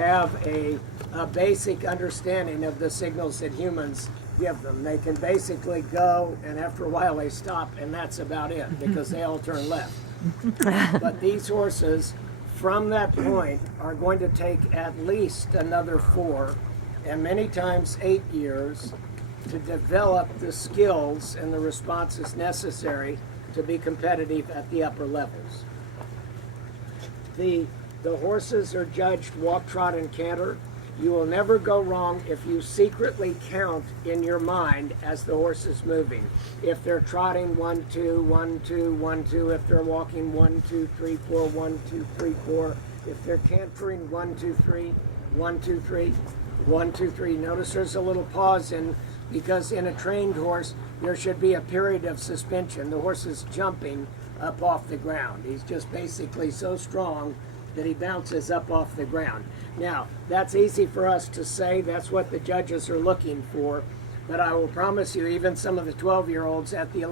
have a basic understanding of the signals that humans give them. They can basically go, and after a while they stop, and that's about it, because they all turn left. But these horses, from that point, are going to take at least another 4, and many times 8 years to develop the skills and the responses necessary to be competitive at the upper levels. The horses are judged walk, trot, and canter. You will never go wrong if you secretly count in your mind as the horse is moving. If they're trotting 1, 2, 1, 2, 1, 2, if they're walking 1, 2, 3, 4, 1, 2, 3, 4, if they're cantering 1, 2, 3, 1, 2, 3, 1, 2, 3. Notice there's a little pause in, because in a trained horse, there should be a period of suspension. The horse is jumping up off the ground. He's just basically so strong that he bounces up off the ground. Now, that's easy for us to say. That's what the judges are looking for. But I will promise you, even some of the 12-year-olds at the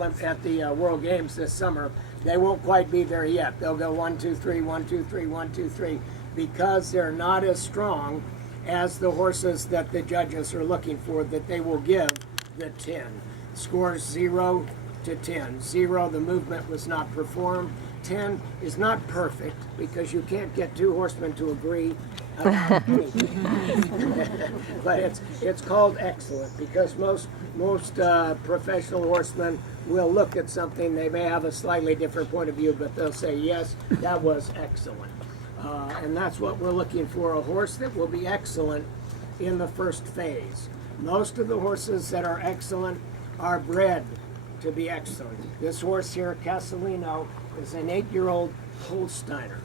World Games this summer, they won't quite be there yet. They'll go 1, 2, 3, 1, 2, 3, 1, 2, 3, because they're not as strong as the horses that the judges are looking for, that they will give the 10. Scores 0 to 10. 0, the movement was not performed. 10 is not perfect, because you can't get 2 horsemen to agree about anything. But it's called excellent, because most professional horsemen will look at something. They may have a slightly different point of view, but they'll say, yes, that was excellent. And that's what we're looking for, a horse that will be excellent in the first phase. Most of the horses that are excellent are bred to be excellent. This horse here, Castellino, is an 8-year-old Holsteiner.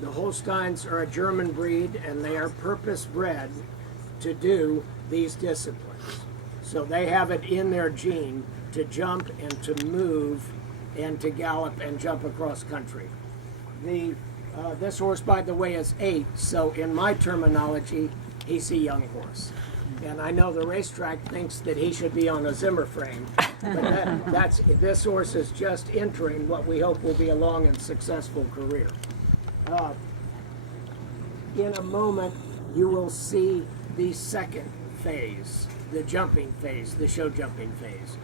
The Holsteins are a German breed, and they are purpose bred to do these disciplines. So they have it in their gene to jump and to move and to gallop and jump across country. This horse, by the way, is 8, so in my terminology, he's a young horse. And I know the racetrack thinks that he should be on a Zimmer frame, but this horse is just entering what we hope will be a long and successful career. In a moment, you will see the second phase, the jumping phase, the show jumping phase.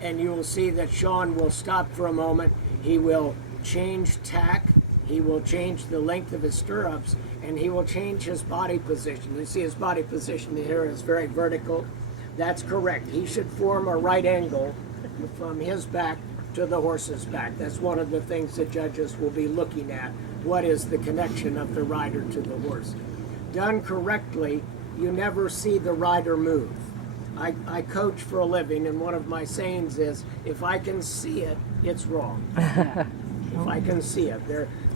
And you will see that Sean will stop for a moment. He will change tack. He will change the length of his stirrups, and he will change his body position. You see his body position here is very vertical. That's correct. He should form a right angle from his back to the horse's back. That's one of the things the judges will be looking at. What is the connection of the rider to the horse? Done correctly, you never see the rider move. I coach for a living, and one of my sayings is, if I can see it, it's wrong. If I can see it.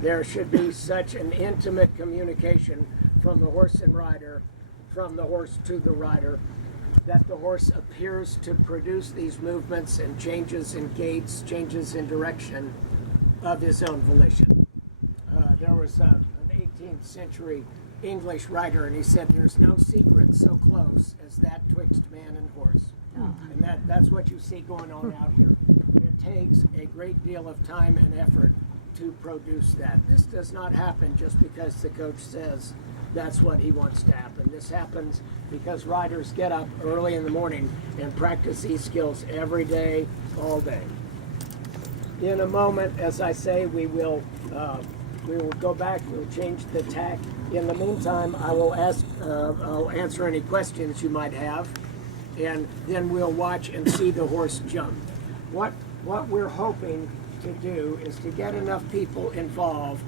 There should be such an intimate communication from the horse and rider, from the horse to the rider, that the horse appears to produce these movements and changes in gaits, changes in direction of his own volition. There was an 18th century English writer, and he said, there's no secret so close as that twixt man and horse. And that's what you see going on out here. It takes a great deal of time and effort to produce that. This does not happen just because the coach says that's what he wants to happen. This happens because riders get up early in the morning and practice these skills every day, all day. In a moment, as I say, we will go back, we'll change the tack. In the meantime, I'll answer any questions you might have, and then we'll watch and see the horse jump. What we're hoping to do is to get enough people involved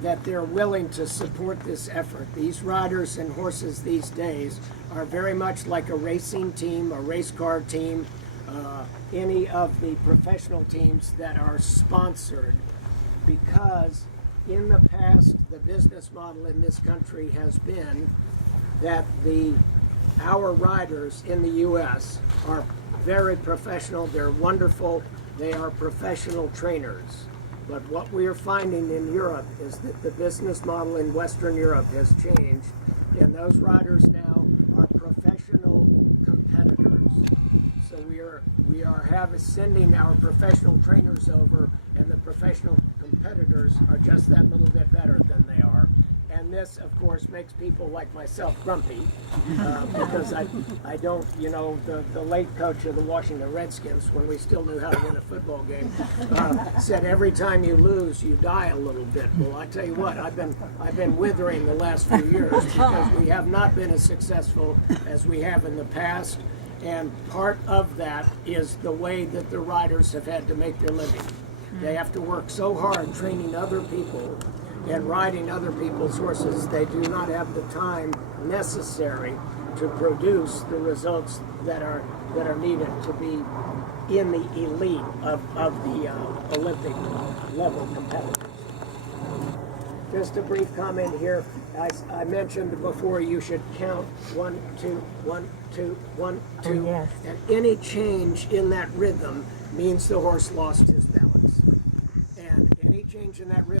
that they're willing to support this effort. These riders and horses these days are very much like a racing team, a race car team, any of the professional teams that are sponsored, because in the past, the business model in this country has been that our riders in the U.S. are very professional, they're wonderful, they are professional trainers. But what we are finding in Europe is that the business model in Western Europe has changed, and those riders now are professional competitors. So we are sending our professional trainers over, and the professional competitors are just that little bit better than they are. and this, of course, makes people like myself grumpy because I don't, you know, the late coach of the Washington Redskins, when we still knew how to win a football game, said every time you lose, you die a little bit. Well, I tell you what, I've been withering the last few years because we have not been as successful as we have in the past, and part of that is the way that the writers have had to make their living. They have to work so hard training other people and writing other people's horses, they do not have the time necessary to produce the results that are needed to be in the elite of the Olympic level competitors. Just a brief comment here. I mentioned before you should count 1, 2, 1, 2, 1, 2, Oh, yes. and any change in that rhythm means the horse lost his balance. And any change in that rhythm